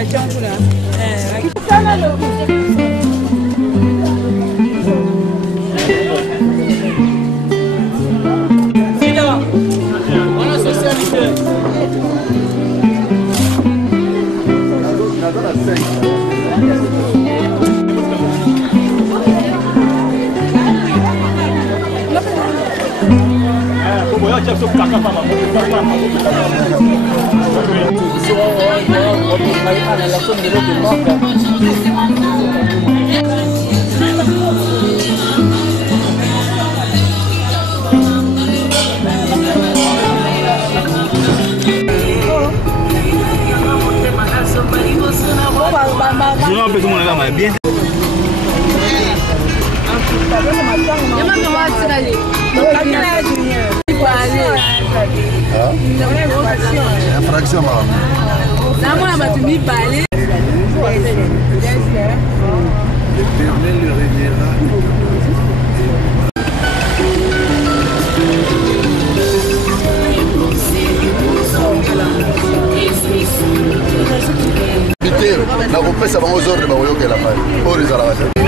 Bien. Infraction, madame. Na kopesa bango zorde bakoyokela mai oyo ezalaka te.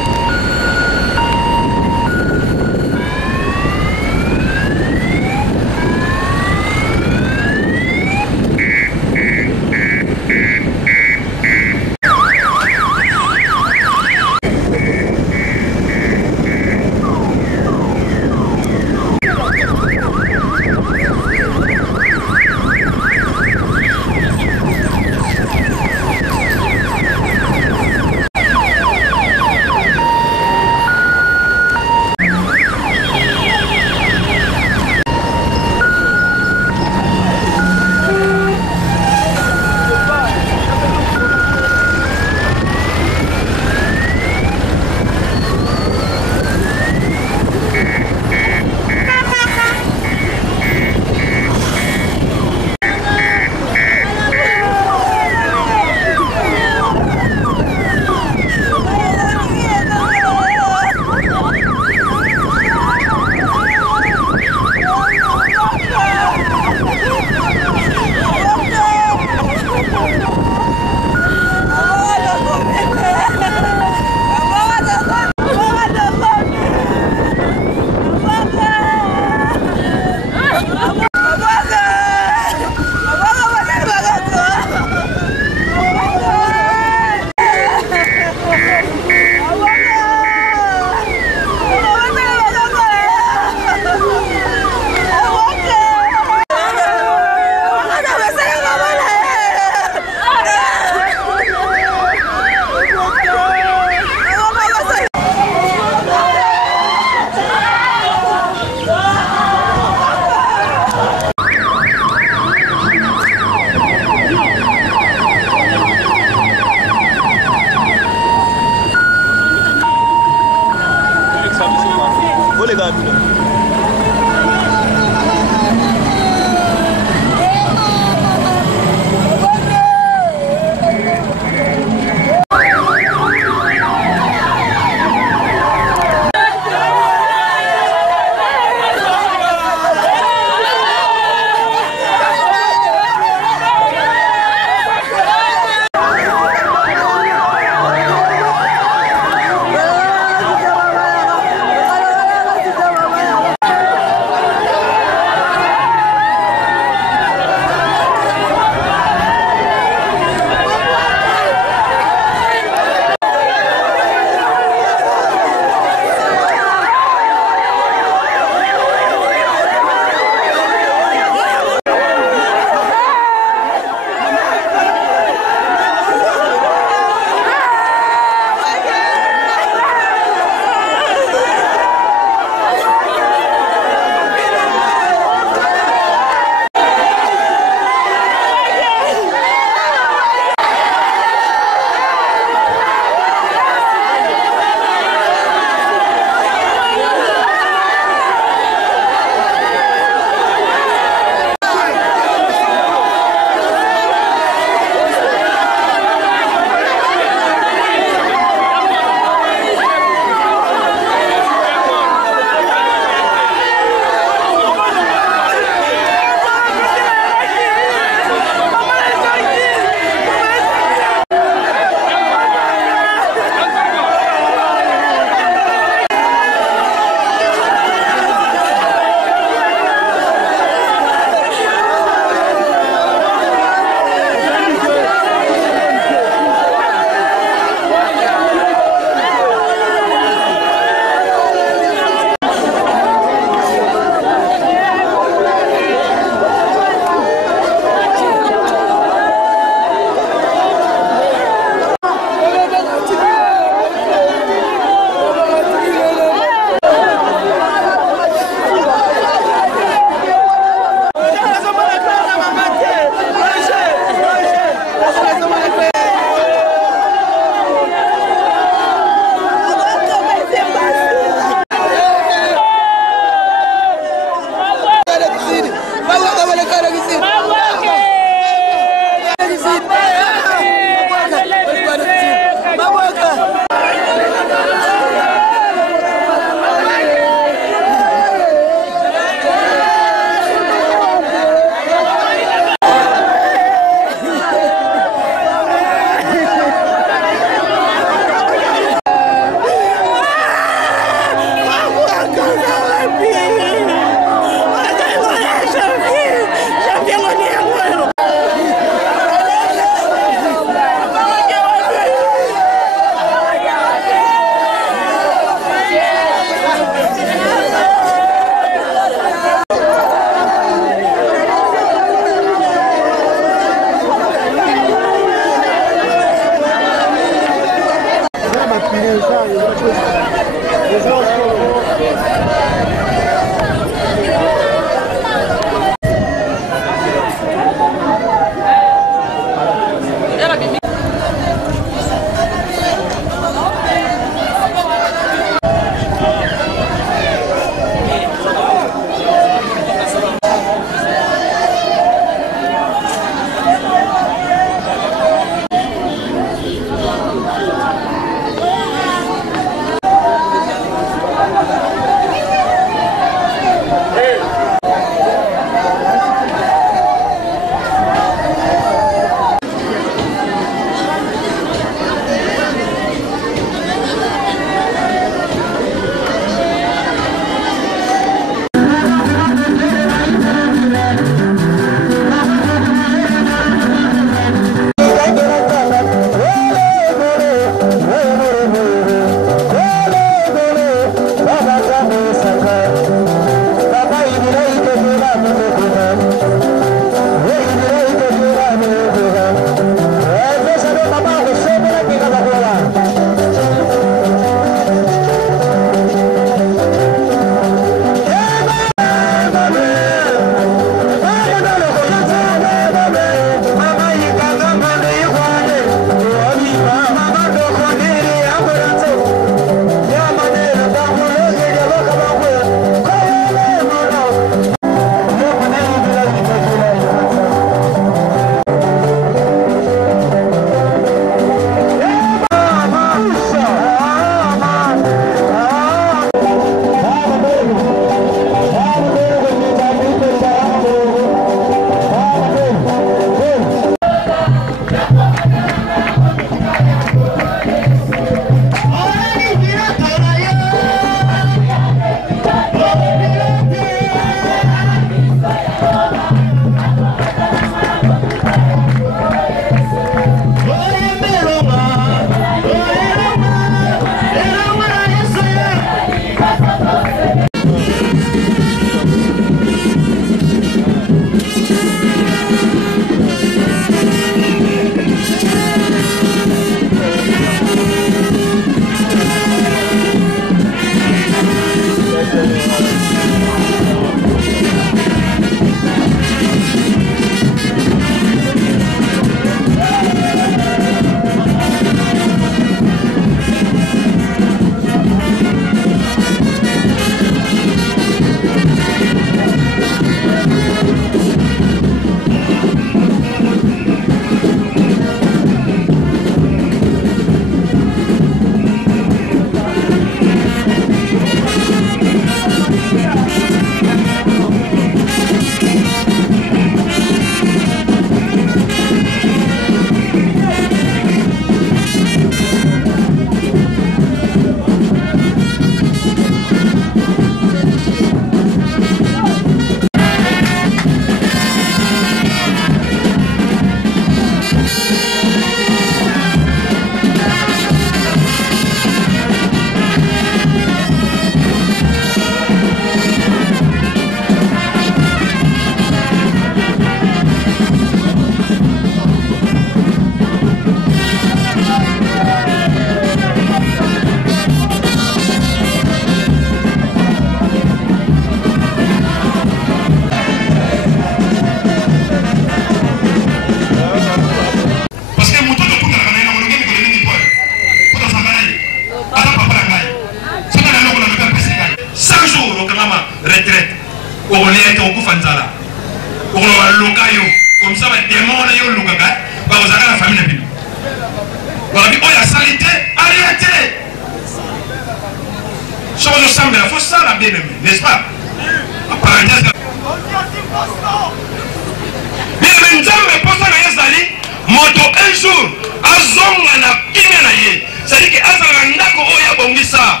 jour azonga na kimia na ye c'est-à-dire que azala ndako oya bongisa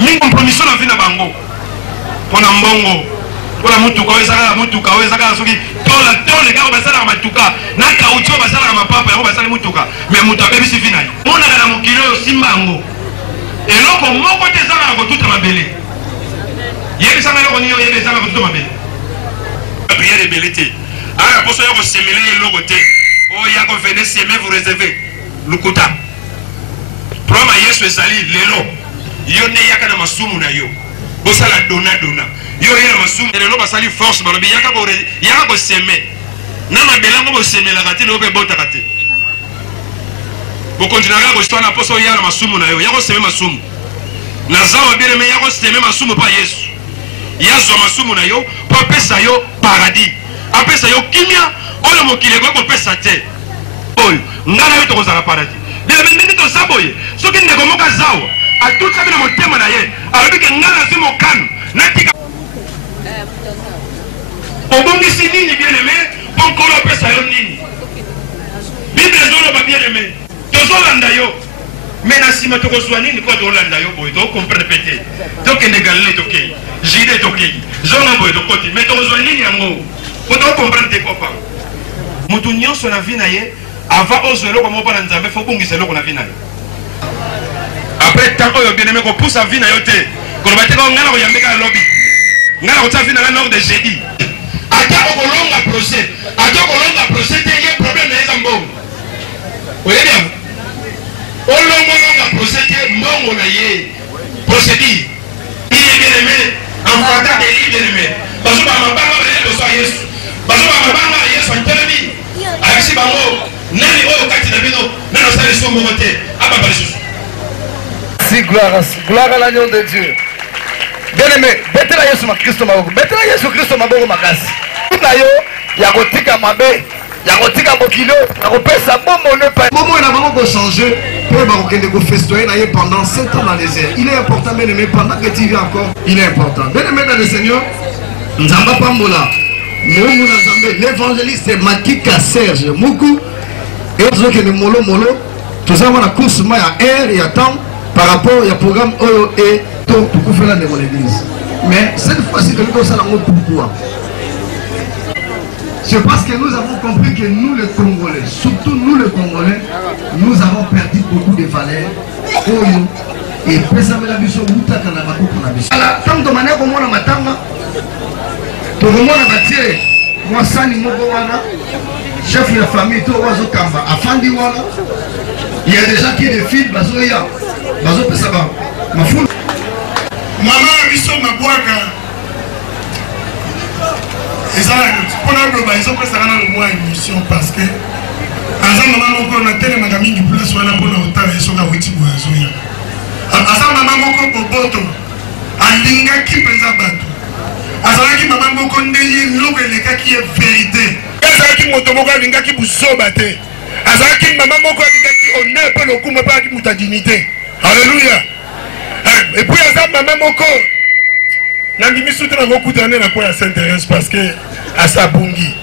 mi compromission na vie na bango pona mbongo pona mutuka oyezaka soki tole kako basalaka matuka na kaucho basalaka mapapa yango basali mutuka mais mutu abebisi vi na ye monaka na mokili oyo simba yango eloko moko te ezalaka kotuta mabele yebisanga eloko nini oyebi ezalaka kotuta mabele prière ebele te aya poso ya kosemele eloko te oya kovene seme vous réserver lukuta problème yesu ezali lelo yo ne yaka na masumu na yo bosala dona yo yena masumu lelo basali force balobi yaka koseme na mabelango bosemelaka te lelo mpe botaka te bokontinaka kositwa na poso oya na masumu na yo ya koseme masumu na zawa bieleme ya koseme masumu pa yesu yazwa masumu na yo po apesa yo paradis apesa yo kimia oyo mokili ekoki kopesa te oyo ngana yo tokozala paradis bieleme ndenge toza boye soki ndeko moko azawa atutisaki na motema na ye alobi ke ngana azwi mokano natika obongisi nini bieleme mpo nkolo apesa yo nini bible ezoloba bieleme tozolanda yo mais na nsima tokozwa nini mpo tolanda yo boye tokomprendre pe te tokende galile tokei jide tokei zonga boye tokoti mais tokozwa nini yango mpo tokomprendre te papa motu nyonso na vi na ye ava ozwa eloko moko mpona nzambe fo obongisa eloko na vi na ye après tant oyo bien-aimé kopusa vi na yo te koloba te ko ngana koyambeka lobi ngana kotia vi na nga nord de jeudi ata okolonga procès te ye problème na ye za mbongo oyebi yango olongolonga procès te mbongo na ye procédure iye bien-aimé enfanta de li bien-aimé bazoba mabanga balele loso ya yesu bazoba mabanga ya yesu antelemi ayebisi bango nani oyo kati na bino nani osala liso mbongo te abamba lisusu. Si gloire à l'agneau de Dieu. Bien-aimé, betela Yesu Kristo maboko. Betela Yesu Kristo maboko makasi. Na yo ya kotika mabe, ya kotika bokilo, ya kopesa bomo ne pas. Moment na bango ko changer pour ba kokende ko festoyer na ye pendant 7 ans dans les airs. Il est important bien-aimé pendant que tu vis encore, il est important. Bien-aimé dans le Seigneur, Nzamba Pambola. Mungu na Nzambe, l'évangéliste Makika Serge Muku et autres que le molo tous avons la course ma ya air et à temps. Par rapport au programme OO et tout pour faire dans l'église. Mais cette fois-ci, nous allons pourquoi? C'est parce que nous avons compris que nous les Congolais, surtout nous les Congolais, nous avons perdu beaucoup de valeurs. Et précisément la mission Bouta Kanabako pour la mission. Alors, tant de manière comme on a matanga, pour moi on a bâti, moi Sani Mogowana, chef de la famille, tout Oazo Kamba, Afandi Wana, il y a des gens qui défilent, Bazoya. Bazo pesa ba mafuta mama biso mabwaka ezala pona loba iso pesa kana le mois émission parce que aza mama moko na tele manga mingi place wana pona otala iso ka witi boazo ya aza mama moko boboto alinga ki penza bato azala ki mama moko ndeli loko eleka ki est vérité azala ki moto moko alinga ki busoba te azala ki mama moko alinga ki honneur pe lokumo pa ki muta dignité. Alléluia. Et puis à ça maman moko nandimi soutra beaucoup d'années na quoi s'intéresse parce que à sa bungi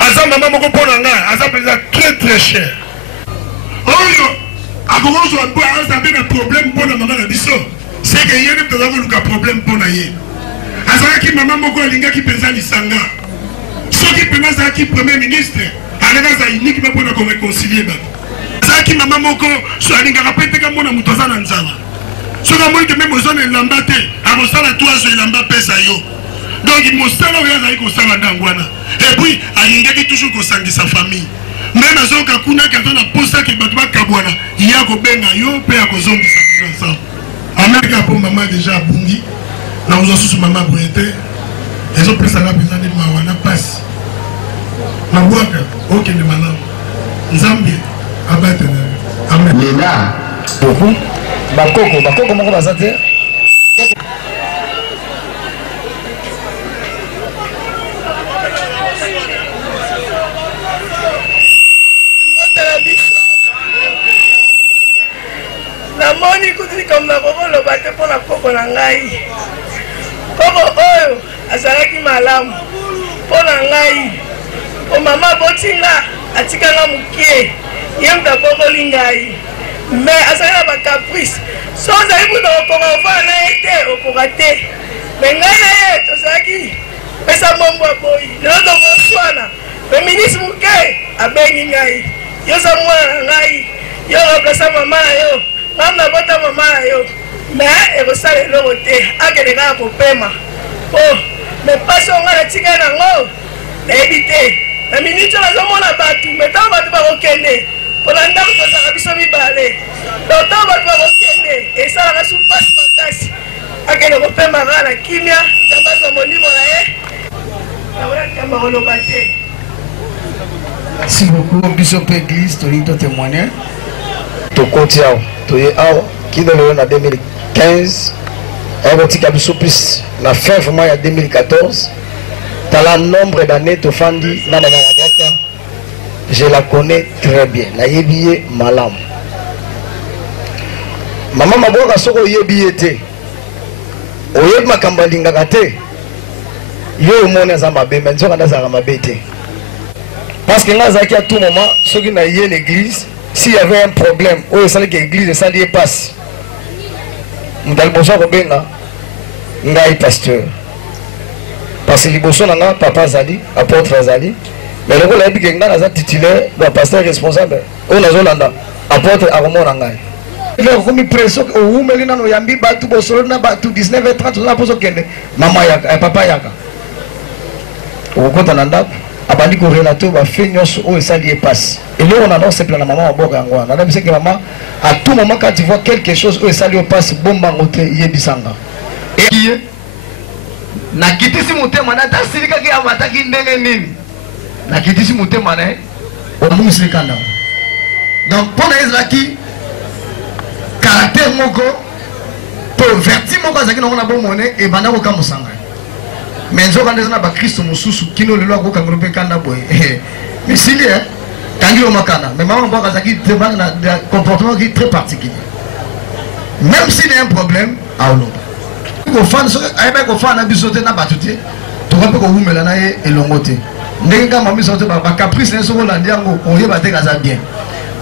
à ça maman moko pona nga à ça pesa très cher oyo akomo so po à ça un problème pona maman na biso c'est que yene toza ko luka problème pona ye à ça ki maman moko linga ki pesa lisanga soki pena za ki premier ministre anaka za unique na pona ko réconcilier ba qui maman moko so alinga kapete ka mona mutoza na nzala so ka moi que même zone lambate a kosala toi so lamba pesa yo donc mosala oyo azali kosala ndangwana et puis alinga ki toujours kosangi sa famille même azoka kuna kato na posa ke bato bakabwana ya ko benga yo pe ya kozongisa ensemble ameka po maman déjà bungi na ozo susu maman boyete ezo pesa na pesa de mawana passe na waka okende mana nzambe amen. Léna, beaucoup. Bakoko, comment va ça te? La moni kuti comme na koko lo bate pour la koko na ngai. Koko oyo azalaki malamu. Pour na ngai. O mama botinga atikanga mukie. ye moto abokoli ngai mais azali na bacaprice so ozali kuta okoka ovaa na ye te okoka te me ngai na ye tozalaki pesa mombo ya boyi lelo tokoswana me ministre moke abengi ngai yoza mwana na ngai yo remplace mama na yo ngai nabota mama na yo me ekosala eloko te akende kaka kopema po me pasi ongai natikali nango nayebi te na miniti oyo nazomona bato me ntango bato bakokende mpona ndako tozalaka biso mibale donc ntango bato bakokende esalaka su mpasi makasi akende kopema kaka na kimia nzambe azwa molimo na ye nakoyakamba koloba te. Merci beaucoup. Bishop Église, tu as témoigné. Tu continues. Tu es qui dans le 2015. Tu as plus la fin vraiment en 2014. Tu as le nombre d'années tu fandi dans la maman. Je la connais très bien. La yebiye malam. Maman maboka soko yebiye te. Oyeb makambalinga kate. Yo mona za mabe, mais nzoka ndaza mabe te. Parce que à tout moment, ceux qui n'ont pas l'église, s'il y avait un problème, où il que l'église ça lui passe. Nous allons besoin de pasteur. Parce que les besoins papa Zali, apôtre Zali, mais le rôle est que nous avons titulaire, le pasteur responsable, on a Zolanda, apôtre Armand Nangai. Il y a une pression au Oumelina, nous avons mis 19h30, nous avons posé maman Yaka, papa Yaka. Au compte en andap. Abandi ko relato ba fait nyonso o esali passe et là on annonce plan maman aboka ngwa na ndamisa que maman à tout moment quand tu vois quelque chose o esali passe bomba ngote yebisanga et na kitisi mutema na tasirika ke amataki ndenge nini na kitisi mutema na o musika na donc pour ezaki caractère moko to verti moko azaki na bon monnaie et banda ko kamusanga. Mais nous avons un Christ qui nous l'a dit mais s'il est, quand il mais maman un comportement qui est très particulier. Même s'il y a un problème, à l'eau. Il faut faire un bisoté na batute. Tu vas pas vous mélanger et l'ongoté. N'est-ce pas mamie sorte par caprice n'est-ce pas l'andiango on y va te gaza bien.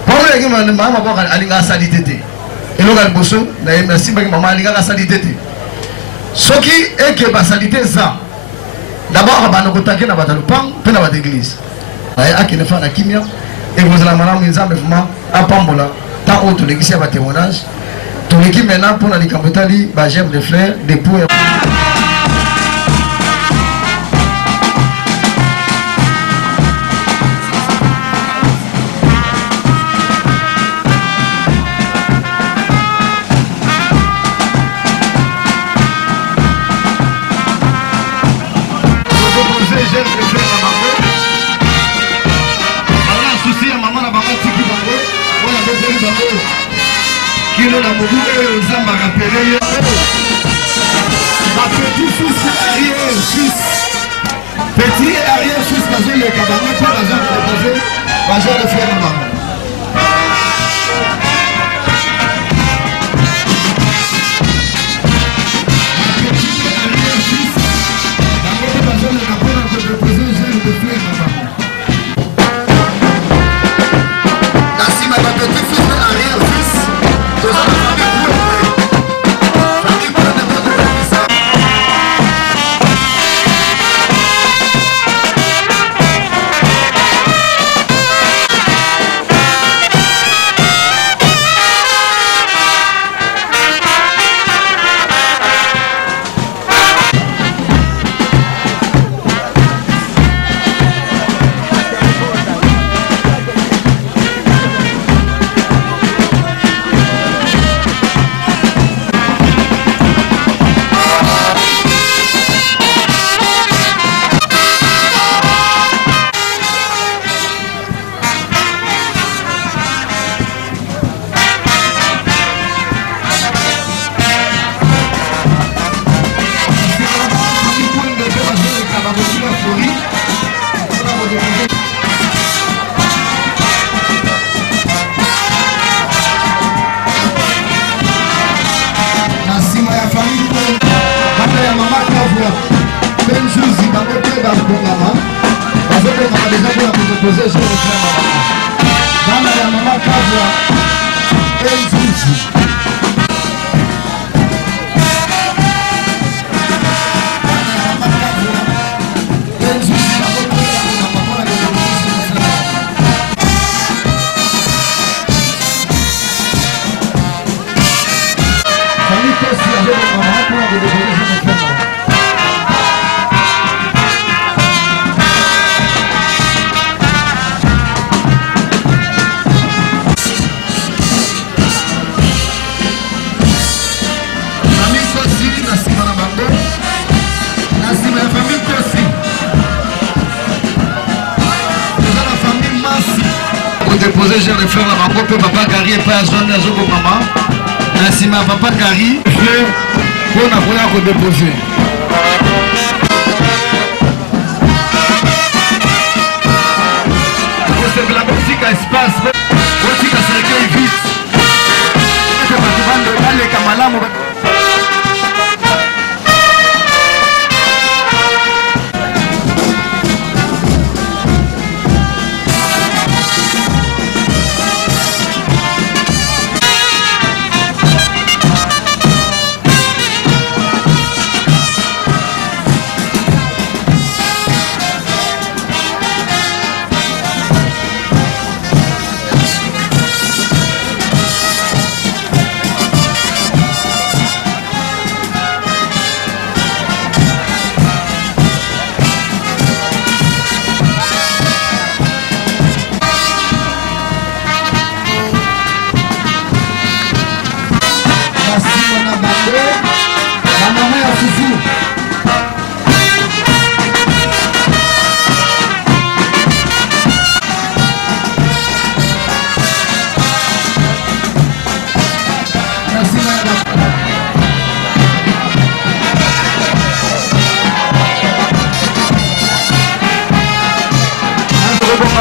Pour le que maman va aller à salité. Et l'on a besoin merci maman aller à salité. Ce qui est que la salité ça. D'abord, on va nous contacter dans la pan, puis dans l'église. À qui ne fait la kimia, et vous allez madame Nzambe vraiment à Pambola, tant autre l'église à témoignage. Tout l'équipe maintenant pour la Licambotali, Bagem de frères, des poux. Petit et arrière-fils, parce que les cabarets, par exemple, déposé, majeur de frère maman. Bana ya mama Déposer, j'ai le frère Mamango, que papa Gary et pas Zone Azoko Maman. Merci ma papa Gary, frère, pour la première qu'on déposer. C'est la musique à espace, musique à cercueil vite. C'est pas tout le monde, les Kamalam.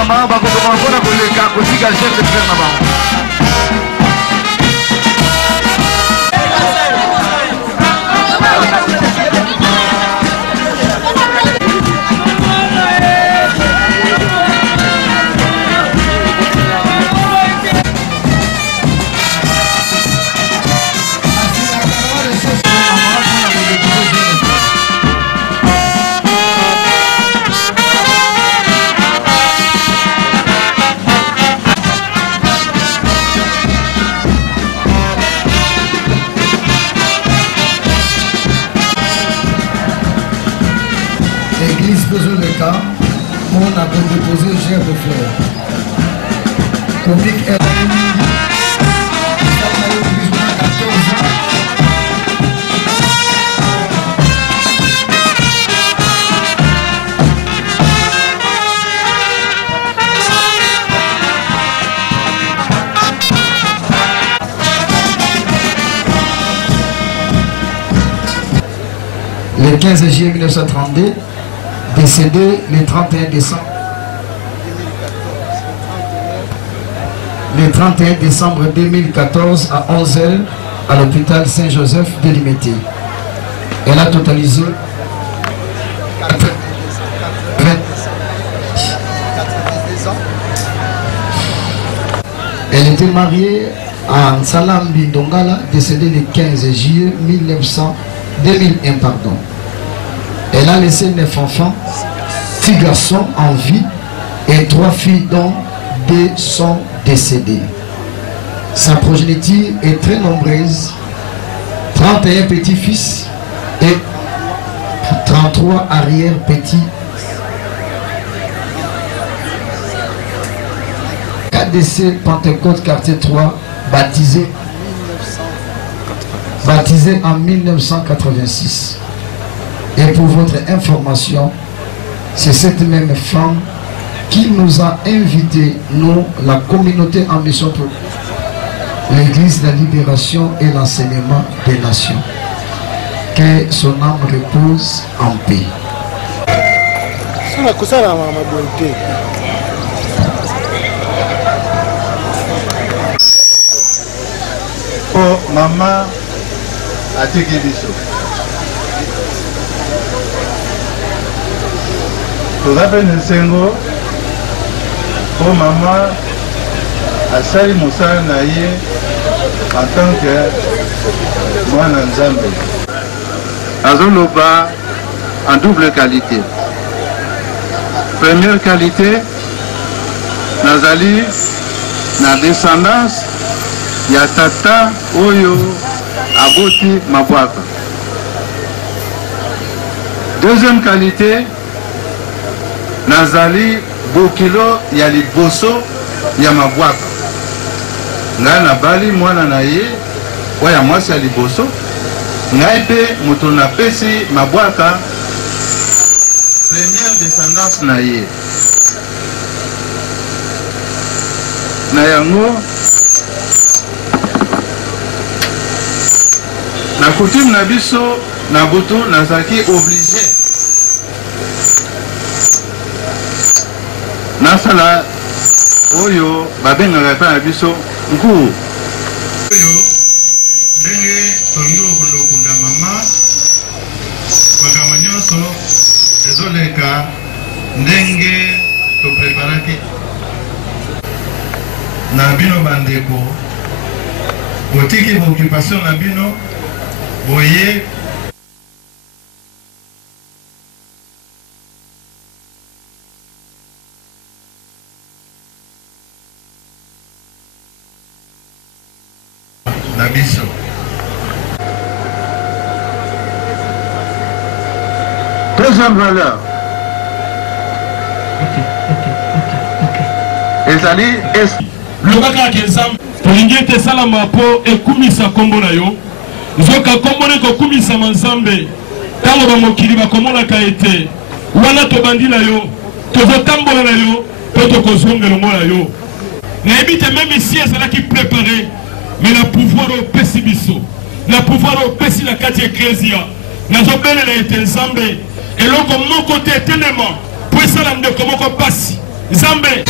Maman, bah, comment on a volé le cas, aussi qu'à chef de faire maman. L'église besoin de cas, on a déposé gerbe de fleurs. Comique est le 15 juillet 1932, décédé le 31 décembre. Le 31 décembre 2014 à 11h à l'hôpital Saint-Joseph de Limité. Elle a totalisé 20. Elle était mariée à Salam Bindongala, décédé le 15 juillet 2001. Pardon. Elle a laissé 9 enfants, 6 garçons en vie et 3 filles dont 2 sont décédées. Sa progéniture est très nombreuse, 31 petits-fils et 33 arrière-petits. KDC Pentecôte quartier 3, baptisé en 1986. Et pour votre information, c'est cette même femme qui nous a invités, nous, la communauté en mission pour l'Église de la libération et l'enseignement des nations. Que son âme repose en paix. Oh, maman a tiki biso. Toza pe nsengo. Oh, maman asali mosala na ye en tant que mwana nzambe azoloba en double qualité. Première qualité, nazali na descendance ya tata oyo aboti mabwaka. Deuxième qualité, nazali bokilo ya liboso ya mabwaka. Ngai nabali mwana na ye oya mwasi ya liboso. Ngai pe moto napesi mabwaka première descendance na ye. Na yango na coutume na biso na butu nazaki obligé nasala oyo babengaka epai na biso nkuu oyo ndenge tolingi okunda mama makambo nyonso ezoleka ndenge topreparaki na bino bandeko botiki baoccupation na bino boye na biso. Deuxième valeur. Ezali lobaka kezam tolingi te salama po ekumisa kombo na yo nzoka kombo ne kokumisa manzambe tango bamokili bakomonaka ete wana tobandi na yo tozotambola na yo po tokozongela ngo na yo nayebi te même ici ezalaki préparé mais na pouvoir opesi biso na pouvoir opesi na kati eklesia nazobelela ete nzambe eloko moko te etelema po esala ndeko moko pasi nzambe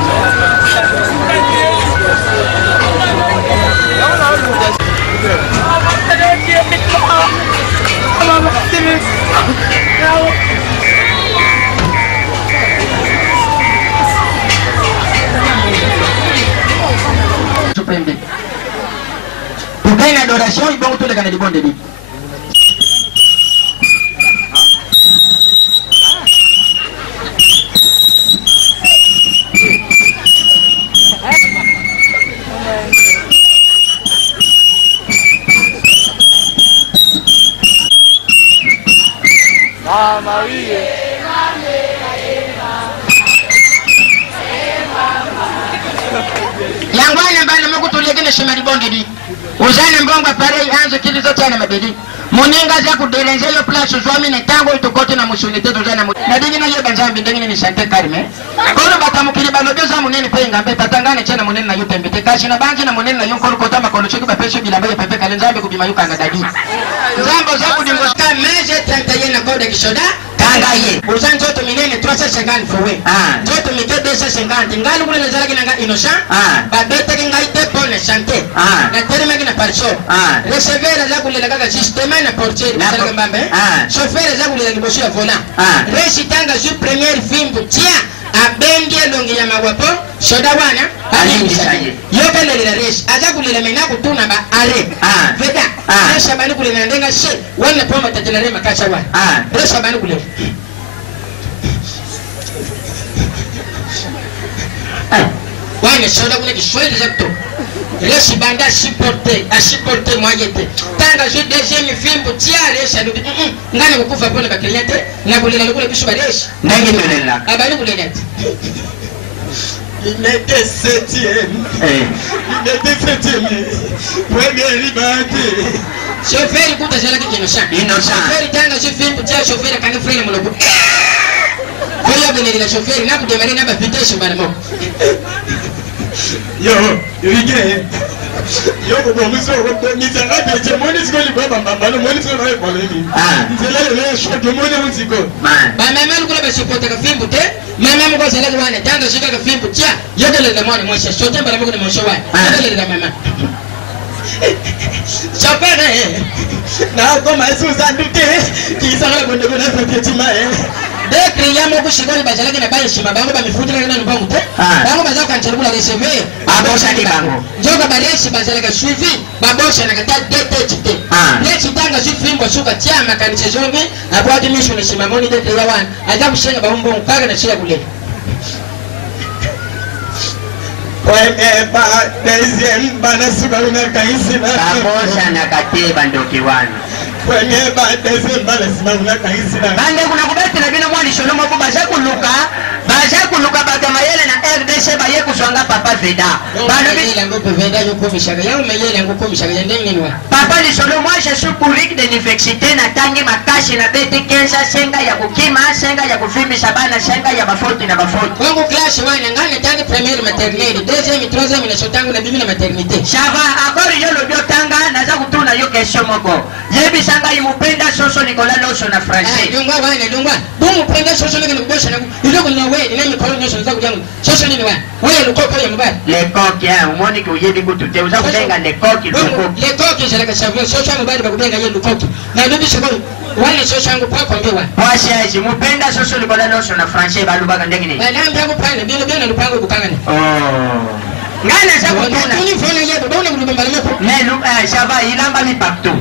Oh, Après l'adoration, il va retourner dans les bons débits. Yangwana bana makutulegene shemari bongedi. Uzane mbonga parei anzo kilizo chana mabedi. Muninga za kudelenze yo place zwami ne tango itukote na mushunite tuzana mu. Nadingi na yo banzambi ndengine ni sante karime. Kono batamukiri balodoza munene penga mbeta tangane chana munene na yote mbete kashi na banji na munene na yonkoro kota makolo choki bapesho bila baye pepe kalenzabe kubima yuka ngadadi. Zambo zabu dingoska meje 31 na kode kishoda tangaye. Uzan joto minene 350 fowe. Joto mite 250 ngalu kule nazala kinanga inosa. Babete kingaite pone sante. Na terme kina parcho. Recevera za kule lagaga systeme na portier nazala mbambe. Chauffeur za kule liboshi ya vola. Resitanga su premier film tia abenge longi ya mawapo shoda wana alingisaye yoka lele res aza kulele mena kutuna ba are veda resha bani kulele ndenga she wana poma tajelare makasha wa resha bani kulele wana shoda kule kishwele zakto reshi banda ashiporte mwajete tanga je deuxième film tia resha ndu ngana kukufa pole ba cliente na kulele kule bishu ba reshi ndangi melela abani kulele il était 7e. Il était 7e. Première liberté. Chauffeur écoute à cela qui est innocent. Chauffeur tanga je film pour dire chauffeur quand frère mon logo. Faut y venir le chauffeur n'a pas démarrer n'a pas vite chez madame. Yo, rigé. Yo ko muso ko ni tanga be je moni siko li baba mama no moni siko na ko le ni. Nzela le shot de moni musiko. Ba mama ko le be support ka film te. Mama mo ko sele ko wane tanga shika ka film tia. Yo de le moni mo se sote bara mo ko mo so wa. Yo de le mama. Chapere. Na ko ma su sa ndute. Ki sa ko ndo ko na petit ma de kriya mo ko shigoni bazala ke na ba shima bango ba mifuti na no bango te. Bango bazala kan chelula le CV. Abosha ni bango. Joka baleshi bazala ka suivi babosha na kata DTT. Ne chitanga su film bosuka tiama kanise zonge abwadi misho ne shima moni de kriya wan. Ajabu shenga ba mbongo kaga na shia kule. Oe ba deuxième bana subaru na kaisi na. Babosha na kate bandoki wan. Kwenye ba deuxième bana subaru na kaisi na. Bande kuna kubeti na bino mwani shono moko baje kuluka bagamayele na RDC baye kuswanga papa Veda. Bando bila ngopo Veda yuko mishaga yao meyele ngopo mishaga ndenge niwa. Papa ni shono moi je suis pourrique de l'université na tangi makashi na beti kensa senga ya kukima senga ya kufimisha bana senga ya bafoti na bafoti. Wangu class wana ngane tangi première maternelle, deuxième troisième na shotangu na bibi na maternité. Shava akori yolo bio tanga naza kutuna yo kesho moko. Yebi sanga imupenda soso Nicolas Loso na français. Dungwa wana dungwa. Bumu penda soso ngene kubosha na iloko na we ni mikono nyosho za kujangu. Soso nini wa? Wewe lukoko ya mbaya. Le coq ya umoni ko yebi kutute uza kudenga le coq lukoko. Le coq je la kashavyo soso mbaya bakudenga ye lukoko. Na bibi shoko wale soso yangu pa kwambiwa. Washa hizi mupenda soso Nicolas Loso na français balubaga ndengine. Bana mbangu pale bino lupango bukangane. Ngana za kutuna. Tuni fona yebi bona kulubambala moko. Melu shava ilamba mi partout.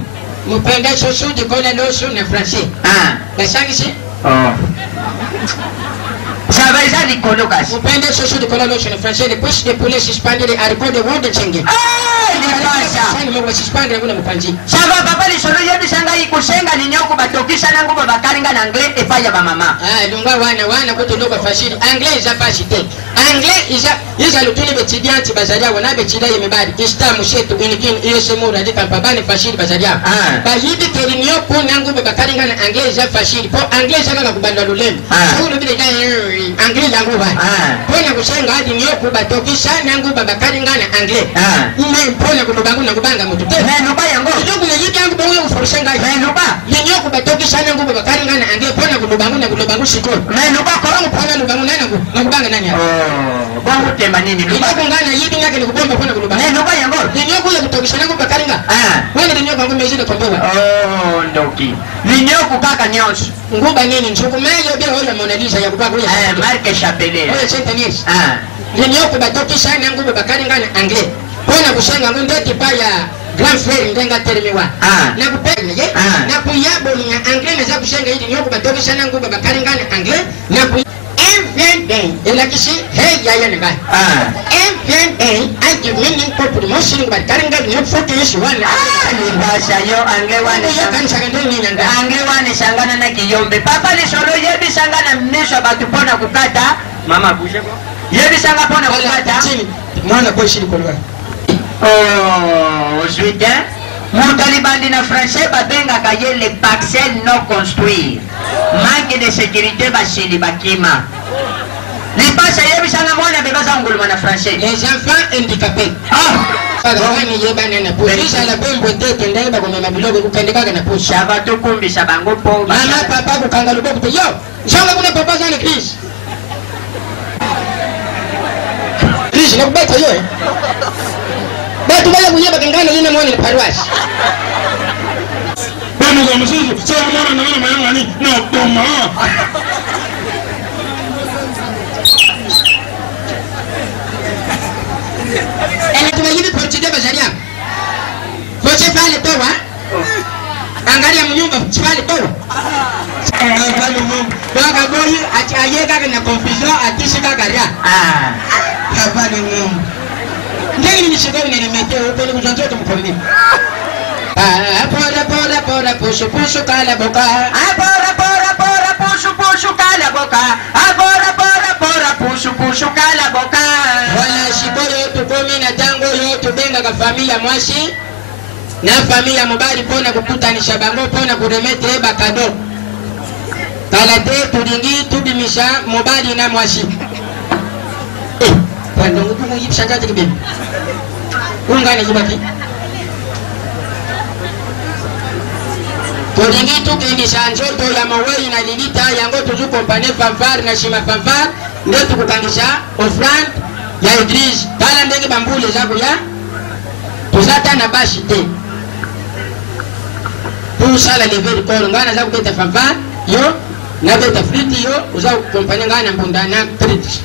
Mupenda soso Nicolas Loso na français. Basangisi? Ça va déjà Nicolas Gas. Mupenda soso Nicolas Loso na français, les poches de poulet suspendus les haricots de wonde chenge. Ça va papa ni solo yebi sanga ikusenga ni nyoko batokisha nangu babakaringa na anglais efaya ba mama. Lunga wana kutodoka fashiri. Anglais za fashite. Anglais iza lutuni betidianti bazalia wana betida yemebadi. Kista mushetu inikin yesemo radika babani fashiri bazalia. Ba yibi telinyo ko nangu babakaringa na anglais za fashiri. Po anglais za kana kubanda lulemu. Sulu bile anglais yangu ba. Pona kusenga hadi nyoko batokisha nangu babakaringa na anglais. Pona kubangu na kubanga mutu te nuba yango ndugu yiki yangu bongo kufurushanga nuba yenyoko batokisha nangu babakaringa na ange pona kubangu na kubangu shiko nuba korangu pona nubangu nangu na kubanga nani bongo temba nini nuba ngana yiki ngake ni kubomba pona kubangu nuba yango yenyoko ya kutokisha nangu babakaringa wewe ndio nyoko ngomezile kombewa ndoki yenyoko kaka nyonso nguba nini nchuku meyo bila hoja Mona Lisa ya kubanga Marc Chapelier wewe sentenies yenyoko batokisha nangu babakaringa na ange pona kushanga ngundeti pa ya grand frère ndenga termiwa na kupenda ye na kuyabo ni anglais na kushenga hili nyoko batoke sana nguba bakalingana anglais na ku everyday elakishi hey yaya ngai everyday I give meaning for promotion bakalingana nyoko foto yesu wala basha yo anglais wane kanisa ngani nyanga anglais wane shangana na kiyombe papa ni solo yebi shangana mnesho batupona kukata mama bushe ko yebi shanga pona kukata mwana kwa shiri kwa oh, juillet, mon talibandi na français babenga kaye les parcelles non construites. Manque de sécurité bashili bakima. Les parcelles yebisanga mwana bebaza nguluma na français. Les enfants handicapés. Wani yebana na pusha la bombo tete ndaeba kwa mabilogo kukandikaga na pusha. Bato kumbi sabango po. Mama papa kukanga lubogo yo. Shanga kuna papa zana Chris. Chris nakubeta yo. Batu bala kuyeba kangana yina mwani na parwashi. Bano za msuzu, sawa mwana na mayanga ni na toma. Tumayini porchide bazaria. Foche fale towa. Angalia mnyumba fale towa. Fale mnyumba. Baka boyi ayega na confusion atishika garia. Fale mnyumba. Ndeni nishikoni nilimekea huko ni kujanzote mkolini. Pora pushu pushu kala boka. Pora pushu kala boka. Pora pushu kala boka. Wala shikoro yotu komi na tango yotu benga ka familia mwashi. Na familia mobali pona kukutanisha bango pona kuremete eba kado. Kalate tulingi tubimisha mobali na mwashi. Pando ngumu yipshangaje kibibi. Ungane jibaki. Tulingi tukindisha njoto ya mawei na lilita yango tuju kompane fanfare na shima fanfare ndio tukukangisha offrande ya église tala ndenge bambule zako ya tuzata na bashi te tusala lever koro ngana zako keta fanfare yo na beta friti yo uzao kompane ngana mbundana triti